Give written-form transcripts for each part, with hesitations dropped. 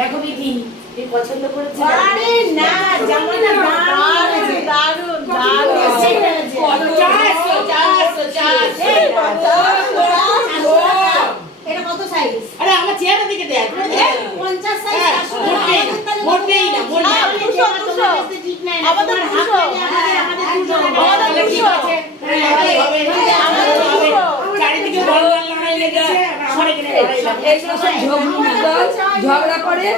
দেখো বিধি তুই পছন্দ করেছিস? আরে না জামাটা দারুণ এটা কত সাইজ? আরে আমার চেহারা দিকে দেখ 50 সাইজ মোটেই না আমাদের 200 চারিদিকে বড় লড়াই লেগেছে ঝগড়া করে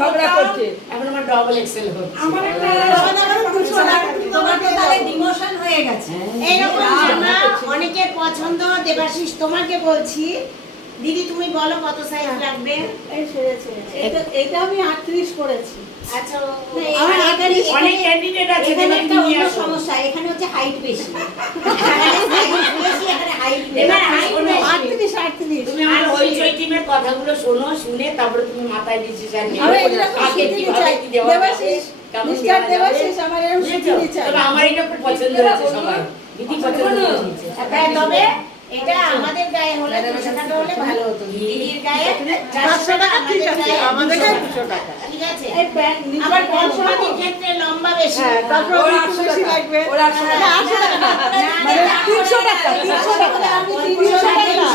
ঝগড়া করছে। এখন আমার ডবল এক্সেল হচ্ছে তোমার তো তাহলে ডিমোশন হয়ে গেছে। এইরকম জামা অনেকের পছন্দ। দেবাশিস তোমাকে বলছি, দিদি তুমি বলো কত সাইজ লাগবে? এটা আমি 38 করেছি। আচ্ছা আমার আগারই অনেক ক্যান্ডিডেট আছে এখানে যেটা একটা নিয়ে অন্য আসো সমস্যা, এখানে হচ্ছে হাইট বেশি। এখানে size বেশি, এখানে হাইট এবার height বেশি। 38 তুমি আমার ওই জয় টিমের কথাগুলো শোনো, শুনে তারপরে তুমি মাথায় ডিসিশন নিও আমি এরকম কাকে শিখতে কিভাবে চাই। কি দেওয়া হবে, দেবাশিস, কেমন মিস্টার দেওয়া যাবে। দেবাশিস আমার এরকম বুঝেছো? শিখতে চাই। তবে আমার এটা খুব পছন্দ হয়েছে সবার। দিদি পছন্দ হয়েছে। হ্যাঁ, তবে এটা আমাদের গায়ে হলে 200 টাকা হলে ভালো হতো। দিদির গায়ে 400 টাকা, ঠিক আছে, আমাদের গায়ে 200 টাকা, ঠিক আছে। এই প্যান্ট নিচে আবার বংশবাদীর ক্ষেত্রে লম্বা বেশি। হ্যাঁ, তারপর ওর 800 বেশি লাগবে। ওর 800 টাকা। 800 টাকা। মানে 300 টাকা। 300 টাকা। আমি 300 টাকা।